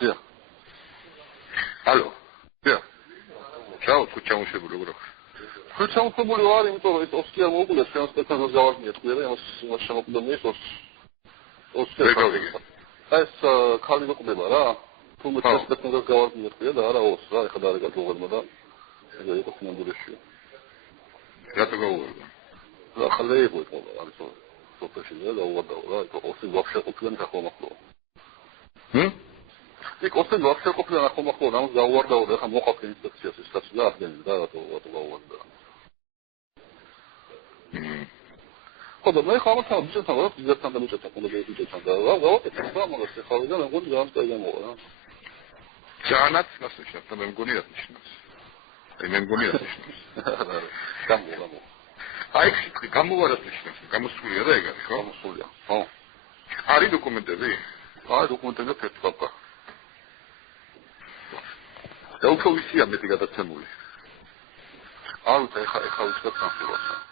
Ja. Hallo. Ja. Ciao, სუჩამუშებული როგორ აქვს? სუჩამუშებული ვარ, იმიტომ რომ ეს ოსკია მოგულა ჩვენს პეცანოს გავარდნია თქვია და იმას შემოკვდა მიიღოს. ოსკია. ეს ქალი მოკვდება რა. თუმცა ჩვენს პეცანოს გავარდნია თქვია და არა ოს რა, ეხლა დაარეკა თუღერმა და ეგ იყო სინამდვილეში. რატო გაუვარდა? რა ხალე იყო ყველა არის სოფელში და უვარდა რა, ოსი ვაფშე ყოფილა ნახომახლო. იქ ოსი ვაფშე ყოფილა ნახომახლო, რამს გაუვარდაო და ხა მოყავთ ინსპექციას ის კაცი და აღდგენილი და რატო გაუვარდა. ხოდა მე ხავსა ბიჭებთან ვარ, ბიჭებთან და ბიჭებთან და ბიჭებთან და გავაკეთე და მაგას ხავდა და მეგონი ძალიან კაი გამოვა რა. ჯანაც გასაშა და მე მგონი რა ნიშნავს. მე მგონი რა ნიშნავს. გამო. აი შეკი გამოვარდა ნიშნავს, გამოსულია და ეგ არის ხო? გამოსულია. ხო. არის დოკუმენტები? აი დოკუმენტები ფერთ პაპა. და უფრო ვისია მეტი გადაცემული. აუ ეხა უცხო ტრანსფერს.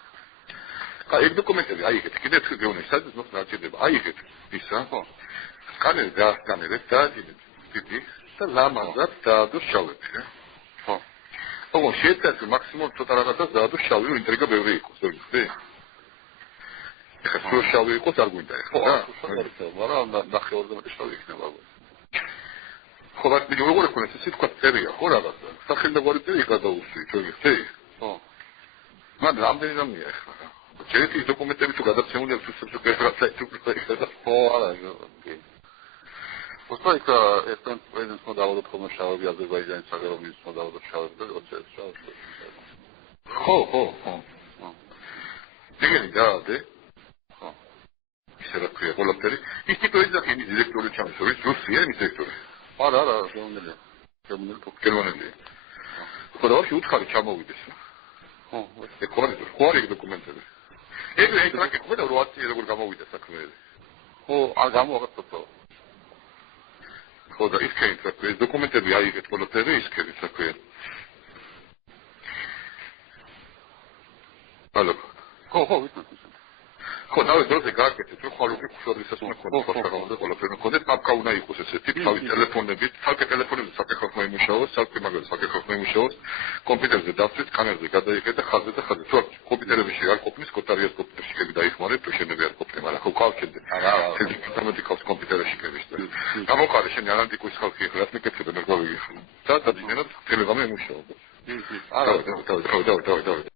აი ეგ დოკუმენტები აი ეგეთ კიდე თუ გეუბნები სადაც მოხდა არჩედება აი ეგეთ ისა ხო სკანერი დაასკანერეთ და დიდი და ლამაზად დაადო შავები ხო ო შეიძლება მაქსიმუმ ცოტა რაღაცას დაადო შავი რომ ინტრიგა ბევრი იყოს ზოგადად ეხლა სულ შავი იყოს არ გვინდა ხო მაგრამ ნახევარზე მეტი შავი იქნება ხო და მე როგორ ვქონე ეს სიტყვა წერია ხო რაღაცა სახელმწიფო წერი გადაუსვი შეგიხსნი ხო მაგრამ რამდენი რამეა ეხლა ჯერეთი დოკუმენტები თუ გადაცემული აქვს უცებ გებრაცაი და ხო არა უბრალოდ იქ ესენ პრეზიდენტს მოდავდა თქო შავები აზერბაიჯანის საგარეო მოდავდა შავები და ოჩეს შავები ხო დგენი გაადე ხო ისე რა ქვია ყველაფერი ის ტიპები და იმის დირექტორი ჩამოსული რუსია იმის დირექტორი არა გერმანელი ხო და ვაში უცხარი ჩამოვიდეს ხო ეს ყორი დოკუმენტები ეგ რაკი ხო და 8 როგორ გამოვიდა საქმე ხო არ გამოვაგდო ხო და ის კეითი ეს დოკუმენტები აიღეთ ყველაფერი ის კეითი საქმე ალო ხო ვიცი ხო დავით დროზე გააკეთეთ რომ ხალხი ხშორისას უნდა ქონდეს ხალხი ყველაფერი ქონდეს პაპკა უნდა იყოს ესეთი თავი ტელეფონები თალკე ტელეფონები საკითხავ მოიმუშაოს საკითხი მაგალითად საკითხავ მოიმუშაოს კომპიუტერზე დავწვით კამერაზე გადაიღეთ და ხაზზე თუ კომპიუტერებში არ ყოფნის კოტარიას კომპიუტერში კები დაიხმარეთ თუ შენები არ ყოფნი მაგრამ ხო გავჩენდე თემატიკავს კომპიუტერში კების და გამოყარე შენ ანალიტიკოს ხალხი რას მეკეთებ მე გავიგე და დაძინერად ტელეგრამი იმუშაობს. დავით.